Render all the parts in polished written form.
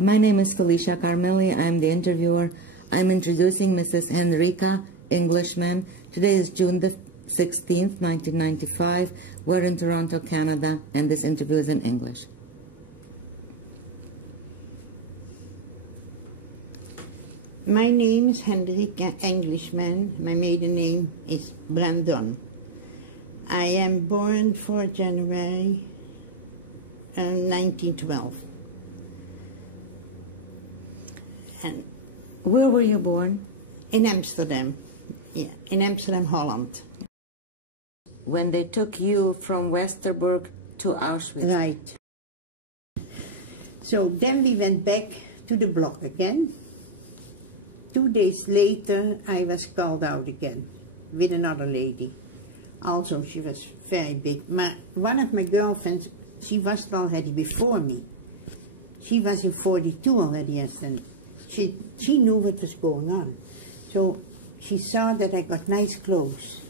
My name is Felicia Carmelli. I'm the interviewer. I'm introducing Mrs. Henrika Englishman. Today is June the 16th, 1995. We're in Toronto, Canada, and this interview is in English. My name is Henrika Englishman. My maiden name is Brandon. I am born 4 January 1912. And Where were you born? in Amsterdam, in Amsterdam, Holland. When they took you from Westerbork to Auschwitz. Right. So then we went back to the block again. 2 days later, I was called out again with another lady. Also, she was very big. One of my girlfriends, she was already before me. She was in 42 already, yes, and she knew what was going on. So she saw that I got nice clothes.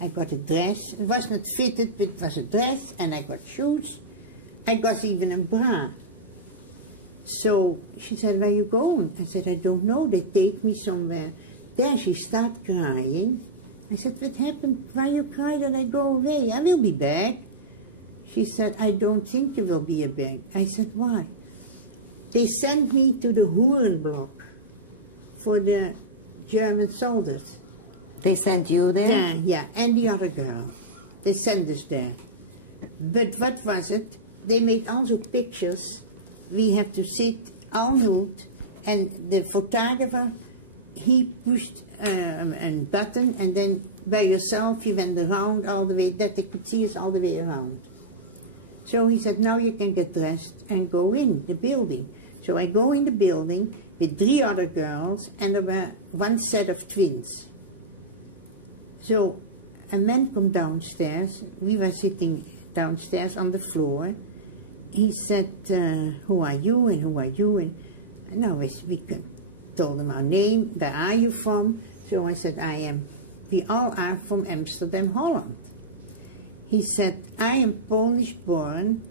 I got a dress. It was not fitted, but it was a dress, and I got shoes. I got even a bra. So she said, "Where are you going?" I said, "I don't know. They take me somewhere." There she started crying. I said, "What happened? Why you cry that I go away? I will be back." She said, "I don't think you will be back." I said, "Why?" They sent me to the Hurenblock for the German soldiers. They sent you there? Yeah, and the other girl. They sent us there. But what was it? They made also pictures. We have to sit all nude, and the photographer, he pushed a button, and then by yourself you went around all the way, that they could see us all the way around. So he said, "Now you can get dressed and go in the building." So I go in the building with 3 other girls, and there were one set of twins. So a man come downstairs. We were sitting downstairs on the floor. He said, "Who are you and who are you?" And now we told him our name. "Where are you from?" So I said, we all are from Amsterdam, Holland. He said, "I am Polish born,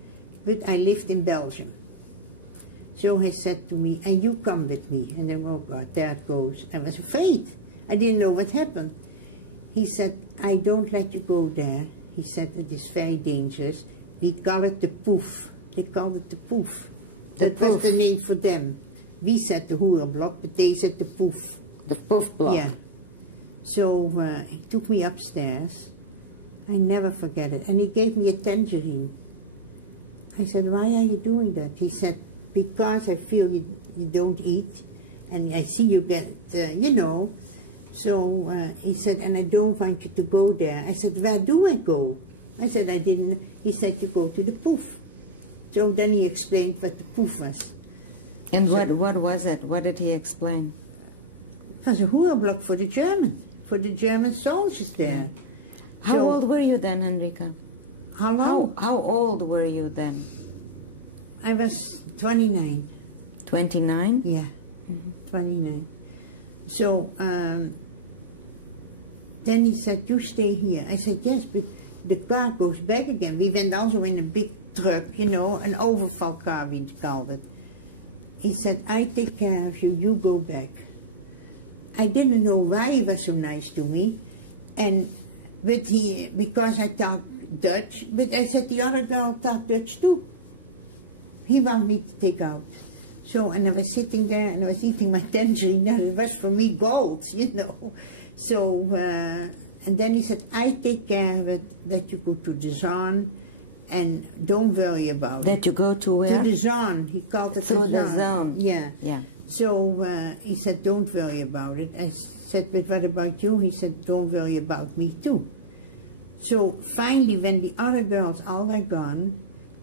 but I lived in Belgium." So he said to me, "And you come with me." And then, oh God, there it goes. I was afraid. I didn't know what happened. He said, "I don't let you go there." He said, "It is very dangerous. We call it the poof." They called it the poof. That was the name for them. We said the Hurenblock, but they said the poof. The poof block. Yeah. So he took me upstairs. I never forget it. And he gave me a tangerine. I said, "Why are you doing that?" He said, "Because I feel you don't eat, and I see you get, you know." So he said, "And I don't want you to go there." I said, "Where do I go?" I said, "I didn't." He said, "You go to the poof." So then he explained what the poof was. And so, what was it? What did he explain? It was a Hurenblock for the German soldiers there. How old were you then, Henrika? How old were you then? I was 29. 29? Yeah, 29. So then he said, "You stay here." I said, "Yes, but the car goes back again." We went also in a big truck, you know, an overfall car we called it. He said, "I take care of you, you go back." I didn't know why he was so nice to me, but because I talk Dutch, but I said the other girl talked Dutch too. He wanted me to take out. So, and I was sitting there and I was eating my tangerine, and it was for me gold, you know. So, and then he said, "I take care of it, that you go to the zone, and don't worry about it." That you go to where? To the zone. He called it the zone. Yeah. Yeah. So he said, "Don't worry about it." I said, "But what about you?" He said, "Don't worry about me too." So finally, when the other girls all were gone,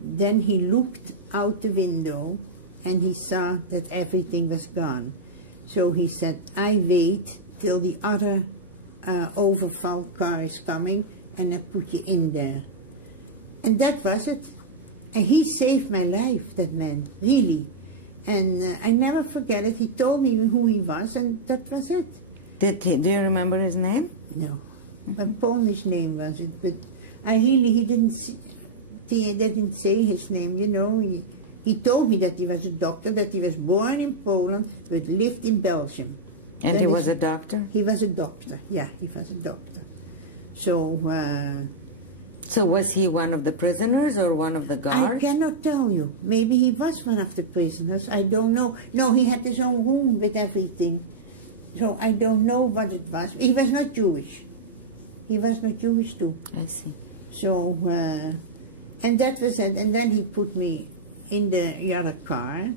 then he looked out the window and he saw that everything was gone. So he said, "I wait till the other overfall car is coming, and I put you in there." And that was it. And he saved my life, that man, really. And I never forget it. He told me who he was, and that was it. Do you remember his name? No. A Polish name was it, but he didn't say his name, you know. He He told me that he was a doctor, that he was born in Poland, but lived in Belgium. And That he is- was a doctor? He was a doctor, yeah, he was a doctor. So, So was he one of the prisoners or one of the I guards? cannot tell you. Maybe he was one of the prisoners, I don't know. No, he had his own room with everything. So I don't know what it was. He was not Jewish. He was not Jewish too. I see. So, and that was it. And then he put me in the other car,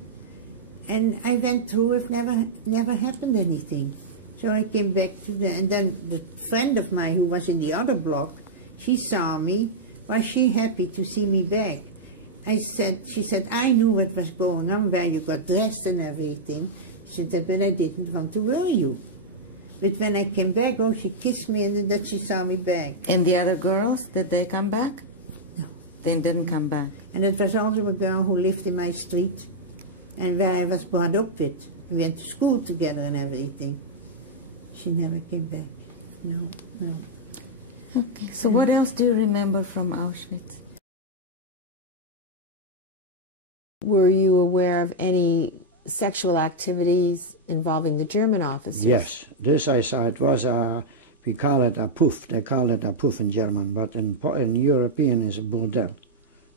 and I went through it. Never happened anything. So I came back to and then the friend of mine who was in the other block, she saw me. Was she happy to see me back? She said, I knew what was going on, where you got dressed and everything. She said, but I didn't want to worry you. But when I came back, oh, she kissed me, and then she saw me back. And the other girls, did they come back? No. They didn't come back. And it was also a girl who lived in my street, and where I was brought up with. We went to school together and everything. She never came back. No. Okay. So what else do you remember from Auschwitz? Were you aware of any sexual activities involving the German officers? Yes, this I saw. It was we call it a puff. They call it a puff in German, but in European is a bordel.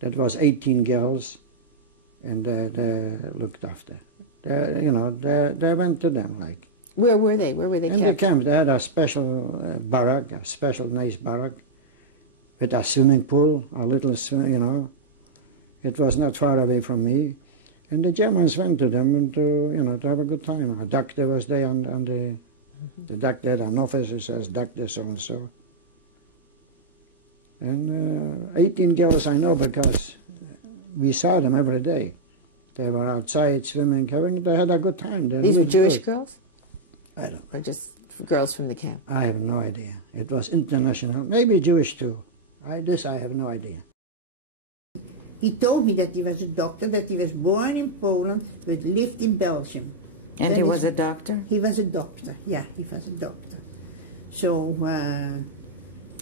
That was 18 girls, and they looked after. They went to them like. Where were they? Where were they In kept? the camp, they had a special barrack, a special nice barrack, with a swimming pool, a little It was not far away from me. And the Germans went to them and to have a good time. A doctor was there, and the doctor had an officer who says, Doctor so-and-so. And 18 girls I know because we saw them every day. They were outside swimming, they had a good time. These were Jewish girls? I don't Or just girls from the camp? I have no idea. It was international, maybe Jewish too. I have no idea. He told me that he was a doctor, that he was born in Poland, but lived in Belgium. And That he is- was a doctor? He was a doctor, yeah, he was a doctor. So,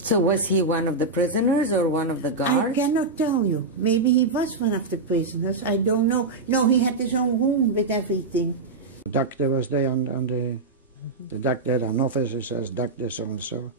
So was he one of the prisoners or one of the I guards? cannot tell you. Maybe he was one of the prisoners, I don't know. No, he had his own room with everything. The doctor was there, and the doctor had an officer who says, Doctor so-and-so.